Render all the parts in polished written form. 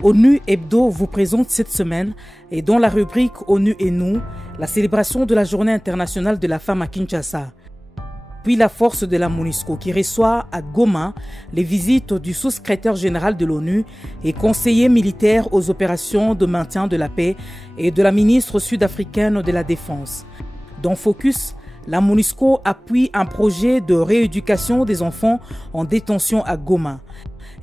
ONU Hebdo vous présente cette semaine, et dans la rubrique ONU et nous, la célébration de la Journée internationale de la femme à Kinshasa. Puis la force de la MONUSCO qui reçoit à Goma les visites du sous-secrétaire général de l'ONU et conseiller militaire aux opérations de maintien de la paix et de la ministre sud-africaine de la Défense. Dans Focus, la MONUSCO appuie un projet de rééducation des enfants en détention à Goma.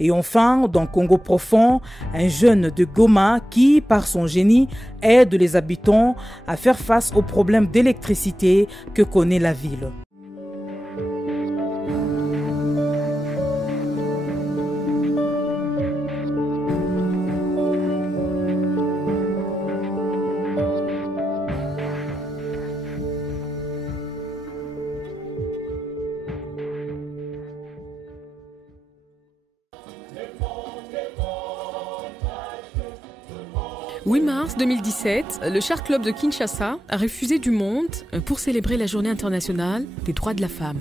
Et enfin, dans Congo profond, un jeune de Goma qui, par son génie, aide les habitants à faire face aux problèmes d'électricité que connaît la ville. « 8 mars 2017, le Char Club de Kinshasa a refusé du monde pour célébrer la Journée internationale des droits de la femme.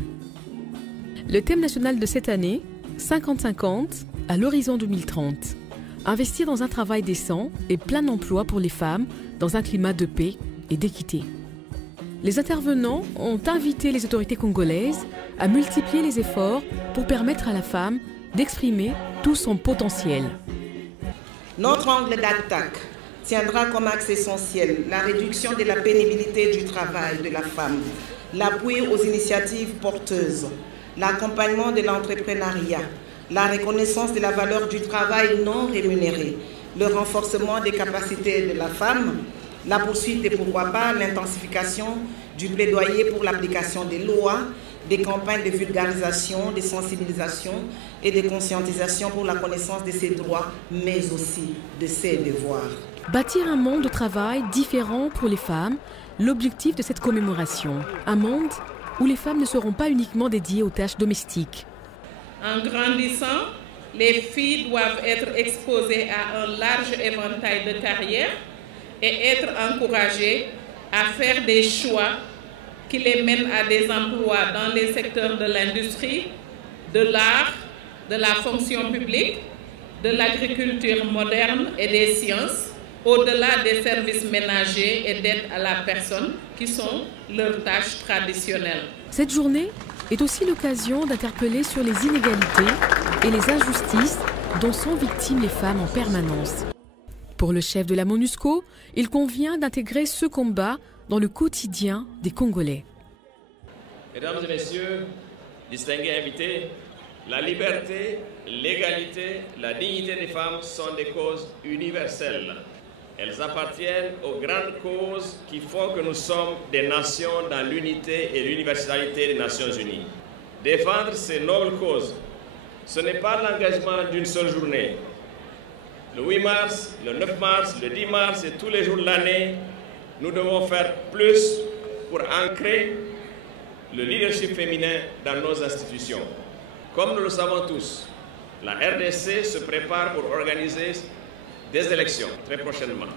Le thème national de cette année, 50-50 à l'horizon 2030. Investir dans un travail décent et plein d'emplois pour les femmes dans un climat de paix et d'équité. Les intervenants ont invité les autorités congolaises à multiplier les efforts pour permettre à la femme d'exprimer tout son potentiel. Notre angle d'attaque tiendra comme axe essentiel la réduction de la pénibilité du travail de la femme, l'appui aux initiatives porteuses, l'accompagnement de l'entrepreneuriat, la reconnaissance de la valeur du travail non rémunéré, le renforcement des capacités de la femme, la poursuite et pourquoi pas l'intensification du plaidoyer pour l'application des lois, des campagnes de vulgarisation, de sensibilisation et de conscientisation pour la connaissance de ses droits, mais aussi de ses devoirs. Bâtir un monde de travail différent pour les femmes, l'objectif de cette commémoration. Un monde où les femmes ne seront pas uniquement dédiées aux tâches domestiques. En grandissant, les filles doivent être exposées à un large éventail de carrières et être encouragées à faire des choix qui les mènent à des emplois dans les secteurs de l'industrie, de l'art, de la fonction publique, de l'agriculture moderne et des sciences, au-delà des services ménagers et d'aide à la personne qui sont leurs tâches traditionnelles. Cette journée est aussi l'occasion d'interpeller sur les inégalités et les injustices dont sont victimes les femmes en permanence. Pour le chef de la MONUSCO, il convient d'intégrer ce combat dans le quotidien des Congolais. Mesdames et messieurs, distingués invités, la liberté, l'égalité, la dignité des femmes sont des causes universelles. Elles appartiennent aux grandes causes qui font que nous sommes des nations dans l'unité et l'universalité des Nations Unies. Défendre ces nobles causes, ce n'est pas l'engagement d'une seule journée. Le 8 mars, le 9 mars, le 10 mars et tous les jours de l'année, nous devons faire plus pour ancrer le leadership féminin dans nos institutions. Comme nous le savons tous, la RDC se prépare pour organiser des élections très prochainement.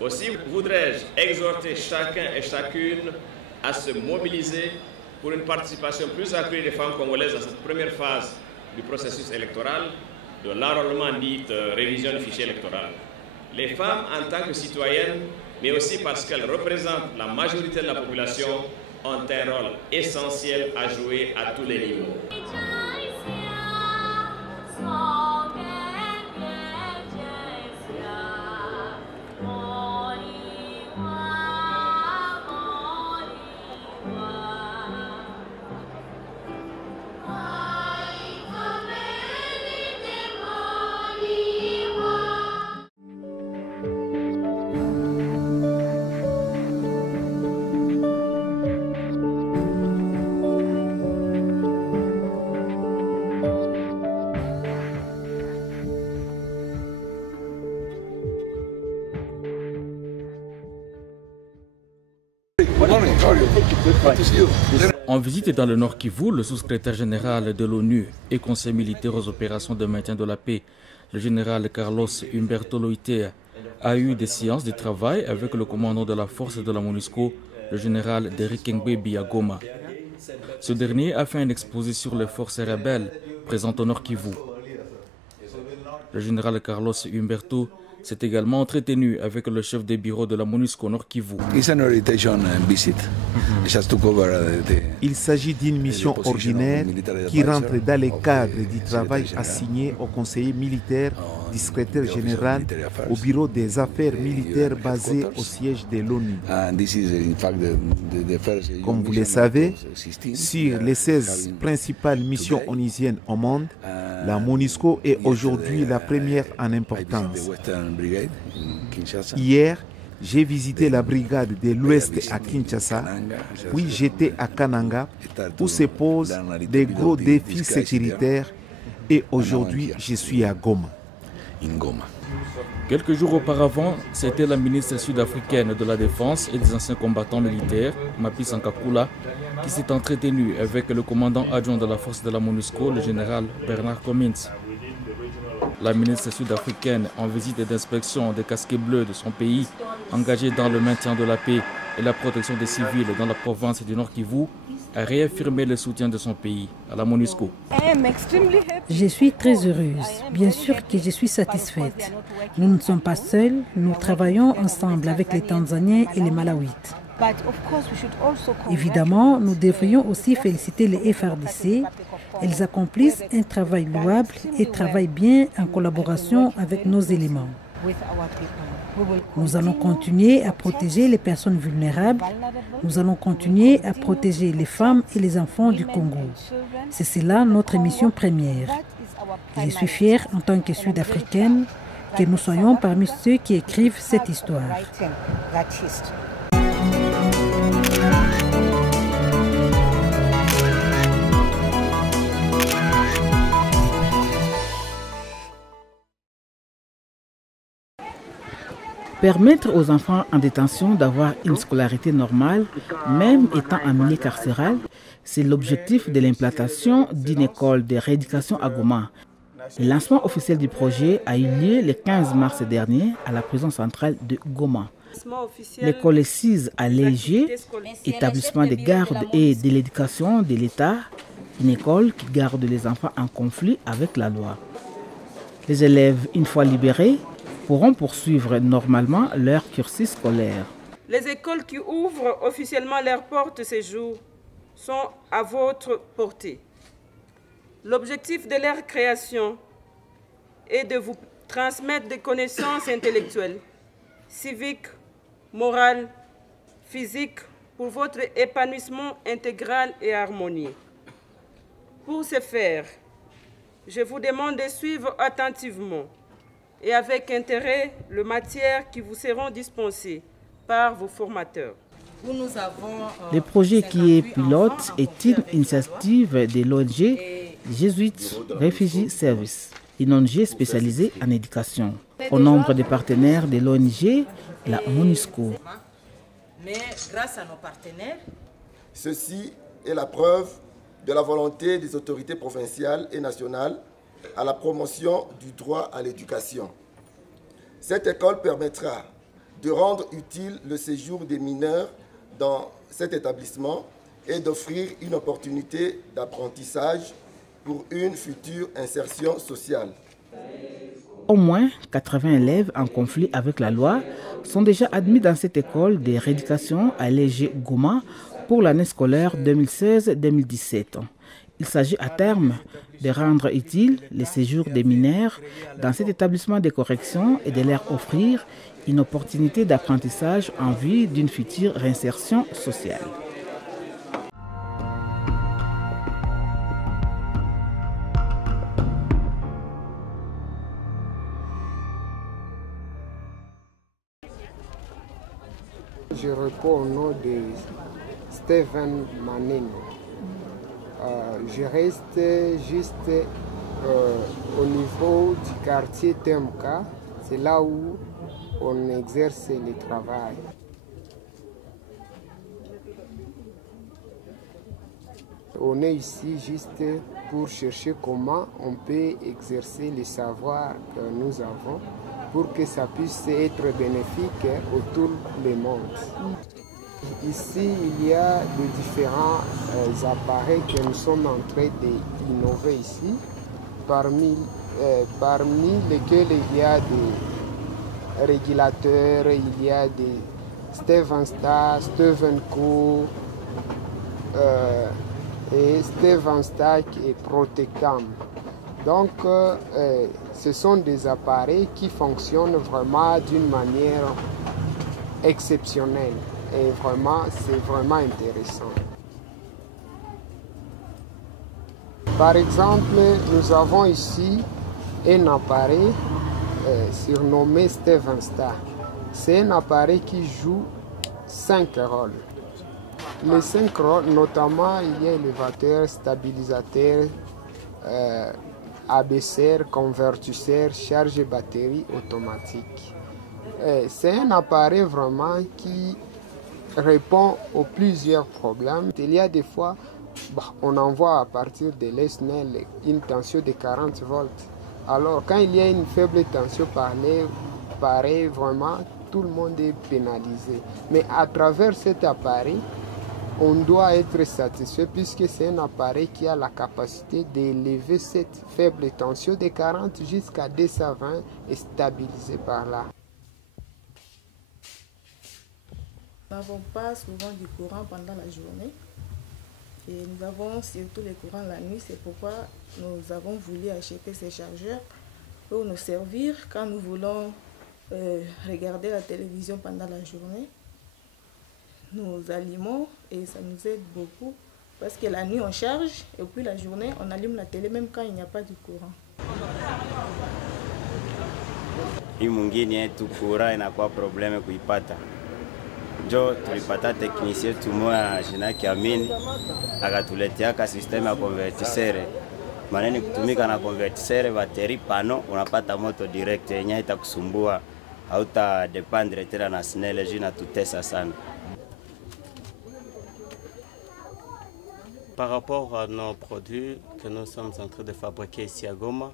Aussi voudrais-je exhorter chacun et chacune à se mobiliser pour une participation plus accrue des femmes congolaises dans cette première phase du processus électoral, de l'enrôlement dite révision du fichier électoral. Les femmes en tant que citoyennes, mais aussi parce qu'elles représentent la majorité de la population, ont un rôle essentiel à jouer à tous les niveaux. En visite dans le Nord Kivu, le sous-secrétaire général de l'ONU et conseiller militaire aux opérations de maintien de la paix, le général Carlos Humberto Loite, a eu des séances de travail avec le commandant de la force de la MONUSCO, le général Derrick Ngbebi à Goma. Ce dernier a fait un exposé sur les forces rebelles présentes au Nord Kivu. Le général Carlos Humberto s'est également entretenu avec le chef des bureaux de la MONUSCO Nord Kivu. Il s'agit d'une mission ordinaire qui rentre dans les cadres du travail assigné au conseiller militaire du secrétaire général au bureau des affaires militaires basé au siège de l'ONU. Comme vous le savez, sur les 16 principales missions onusiennes au monde, la MONUSCO est aujourd'hui la première en importance. Hier, j'ai visité la brigade de l'Ouest à Kinshasa, puis j'étais à Kananga, où se posent des gros défis sécuritaires, et aujourd'hui je suis à Goma. Quelques jours auparavant, c'était la ministre sud-africaine de la Défense et des anciens combattants militaires, Mapisa Nkakula, qui s'est entretenue avec le commandant adjoint de la force de la MONUSCO, le général Bernard Commins. La ministre sud-africaine, en visite d'inspection des casquets bleus de son pays, engagée dans le maintien de la paix et la protection des civils dans la province du Nord Kivu, a réaffirmé le soutien de son pays à la MONUSCO. Je suis très heureuse. Bien sûr que je suis satisfaite. Nous ne sommes pas seuls, nous travaillons ensemble avec les Tanzaniens et les Malawites. Évidemment, nous devrions aussi féliciter les FARDC. Elles accomplissent un travail louable et travaillent bien en collaboration avec nos éléments. Nous allons continuer à protéger les personnes vulnérables. Nous allons continuer à protéger les femmes et les enfants du Congo. C'est cela notre mission première. Je suis fière en tant que Sud-Africaine que nous soyons parmi ceux qui écrivent cette histoire. Permettre aux enfants en détention d'avoir une scolarité normale, même étant en milieu carcéral, c'est l'objectif de l'implantation d'une école de rééducation à Goma. Le lancement officiel du projet a eu lieu le 15 mars dernier à la prison centrale de Goma. L'école est sise à Léger, établissement de garde et de l'éducation de l'État, une école qui garde les enfants en conflit avec la loi. Les élèves, une fois libérés, pourront poursuivre normalement leur cursus scolaire. Les écoles qui ouvrent officiellement leurs portes ce jour sont à votre portée. L'objectif de leur création est de vous transmettre des connaissances intellectuelles, civiques, morales, physiques pour votre épanouissement intégral et harmonieux. Pour ce faire, je vous demande de suivre attentivement et avec intérêt les matières qui vous seront dispensées par vos formateurs. Le projet qui est pilote est une initiative de l'ONG Jesuit Refugee Service, une ONG spécialisée en éducation. Au nombre de partenaires de l'ONG, la MONUSCO. Mais grâce à nos partenaires, ceci est la preuve de la volonté des autorités provinciales et nationales à la promotion du droit à l'éducation. Cette école permettra de rendre utile le séjour des mineurs dans cet établissement et d'offrir une opportunité d'apprentissage pour une future insertion sociale. Au moins 80 élèves en conflit avec la loi sont déjà admis dans cette école de rééducation à Léger Goma pour l'année scolaire 2016-2017. Il s'agit à terme de rendre utile le séjour des mineurs dans cet établissement de correction et de leur offrir une opportunité d'apprentissage en vue d'une future réinsertion sociale. Je réponds au nom de Steven Maneno. Je reste juste au niveau du quartier Temka, c'est là où on exerce le travail. On est ici juste pour chercher comment on peut exercer les savoirs que nous avons pour que ça puisse être bénéfique autour du monde. Ici, il y a de différents appareils que nous sommes en train d'innover ici. Parmi parmi lesquels il y a des régulateurs, il y a des Stevensta, Stevenco, et Stevenstack et Protecam. Donc, ce sont des appareils qui fonctionnent vraiment d'une manière exceptionnelle et vraiment, c'est vraiment intéressant. Par exemple, nous avons ici un appareil surnommé Stevensta. C'est un appareil qui joue 5 rôles. Les 5 rôles, notamment, il y a élévateur, stabilisateur, abaisseur, convertisseur, charge et batterie automatique. C'est un appareil vraiment qui répond aux plusieurs problèmes. Il y a des fois, on envoie à partir de l'ESNEL une tension de 40 volts. Alors, quand il y a une faible tension pareil, vraiment, tout le monde est pénalisé. Mais à travers cet appareil, on doit être satisfait puisque c'est un appareil qui a la capacité d'élever cette faible tension de 40 jusqu'à 220 et stabiliser par là. Nous n'avons pas souvent du courant pendant la journée et nous avons surtout les courants la nuit. C'est pourquoi nous avons voulu acheter ces chargeurs pour nous servir quand nous voulons regarder la télévision pendant la journée. Nous allumons et ça nous aide beaucoup parce que la nuit on charge et puis la journée on allume la télé même quand il n'y a pas de courant. Hii mwingine yetu kura inakuwa probleme kuipata. Jo tulipata teknisien tumoya jina Kiamini akatuletea ka system ya convertisseur. Maneni kutumika na convertisseur batterie pano unapata moto direct yenye itakusumbua hauta dependre tena na SNEL jina tutesa sana. Par rapport à nos produits que nous sommes en train de fabriquer ici à Goma,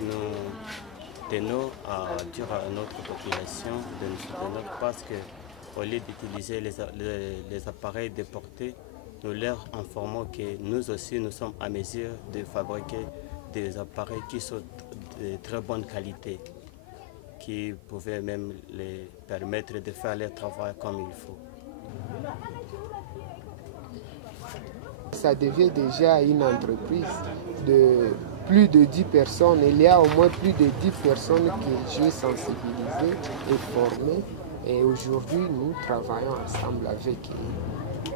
nous tenons à dire à notre population de nous soutenir parce qu'au lieu d'utiliser les appareils déportés, nous leur informons que nous aussi nous sommes à mesure de fabriquer des appareils qui sont de très bonne qualité, qui pouvaient même les permettre de faire leur travail comme il faut. Ça devient déjà une entreprise de plus de 10 personnes. Il y a au moins plus de 10 personnes que j'ai sensibilisées et formées. Et aujourd'hui, nous travaillons ensemble avec eux.